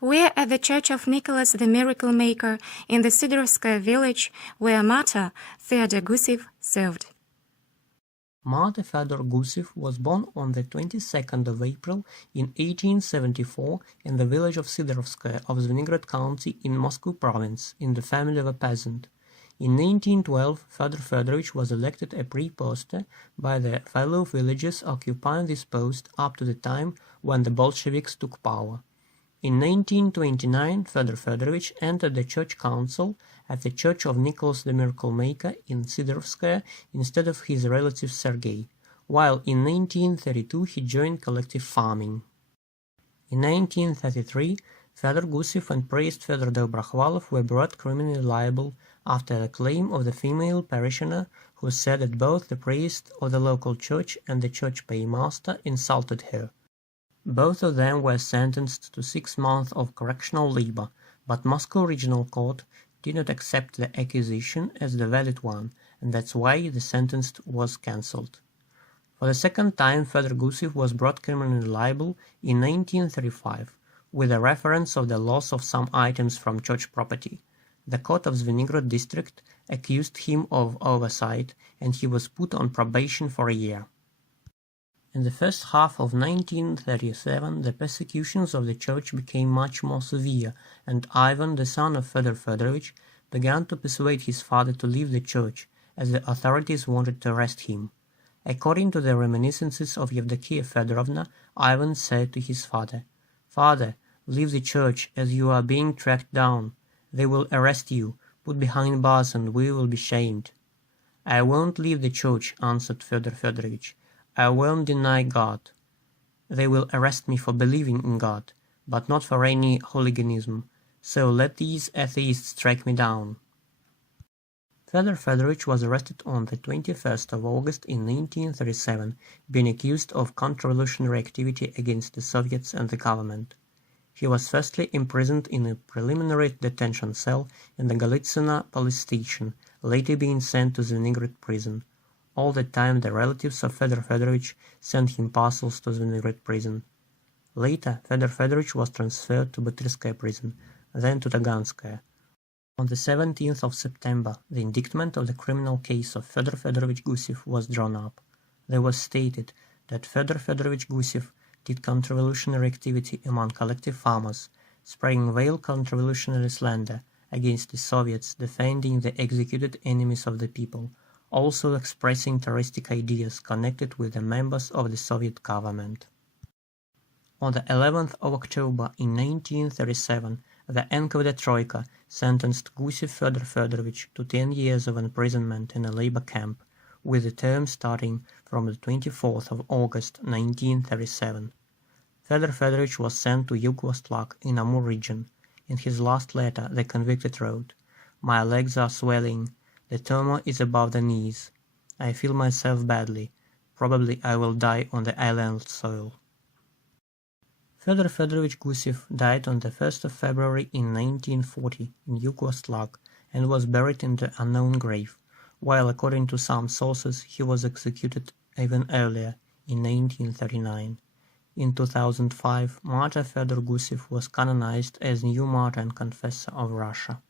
We're at the Church of Nicholas the Miracle Maker in the Sidorovskaya village where Martyr Feodor Gusev served. Martyr Feodor Gusev was born on the 22nd of April in 1874 in the village of Sidorovskaya of Zvenigorod County in Moscow province, in the family of a peasant. In 1912, Feodor Feodorovich was elected a preposter by the fellow villagers occupying this post up to the time when the Bolsheviks took power. In 1929, Feodor Feodorovich entered the church council at the Church of Nicholas the Miracle Maker in Sidorovskaya instead of his relative Sergei, while in 1932 he joined collective farming. In 1933, Feodor Gusev and priest Feodor Dobrokhvalov were brought criminally liable after the claim of the female parishioner who said that both the priest of the local church and the church paymaster insulted her. Both of them were sentenced to 6 months of correctional labor, but Moscow Regional Court did not accept the accusation as the valid one, and that's why the sentence was cancelled. For the second time, Feodor Gusev was brought criminally liable in 1935, with a reference of the loss of some items from church property. The court of Zvenigorod district accused him of oversight, and he was put on probation for a year. In the first half of 1937, the persecutions of the church became much more severe, and Ivan, the son of Feodor Feodorovich, began to persuade his father to leave the church, as the authorities wanted to arrest him. According to the reminiscences of Yevdokia Fedorovna, Ivan said to his father, "Father, leave the church, as you are being tracked down. They will arrest you, put behind bars, and we will be shamed." "I won't leave the church," answered Feodor Feodorovich. "I won't deny God. They will arrest me for believing in God, but not for any hooliganism, so let these atheists track me down." Feodor Feodorovich was arrested on the 21st of August in 1937, being accused of counter-revolutionary activity against the Soviets and the government. He was firstly imprisoned in a preliminary detention cell in the Golitsina police station, later being sent to Zvenigorod prison. All the time the relatives of Feodor Feodorovich sent him parcels to Zvenigorod prison. Later, Feodor Feodorovich was transferred to Butyrskaya prison, then to Taganskaya. On the 17th of September, the indictment of the criminal case of Feodor Feodorovich Gusev was drawn up. There was stated that Feodor Feodorovich Gusev did counter-revolutionary activity among collective farmers, spreading veiled counter-revolutionary slander against the Soviets, defending the executed enemies of the people, also expressing terroristic ideas connected with the members of the Soviet government. On the 11th of October in 1937, the NKVD Troika sentenced Gusev Feodor Feodorovich to 10 years of imprisonment in a labor camp, with the term starting from the 24th of August 1937. Feodor Feodorovich was sent to Yugoslavia in Amur region. In his last letter, the convicted wrote, "My legs are swelling. The tumor is above the knees. I feel myself badly. Probably I will die on the island soil." Feodor Feodorovich Gusev died on the 1st of February in 1940 in Yugoslavia and was buried in the unknown grave, while according to some sources he was executed even earlier, in 1939. In 2005, Martyr Feodor Gusev was canonized as new Martyr and Confessor of Russia.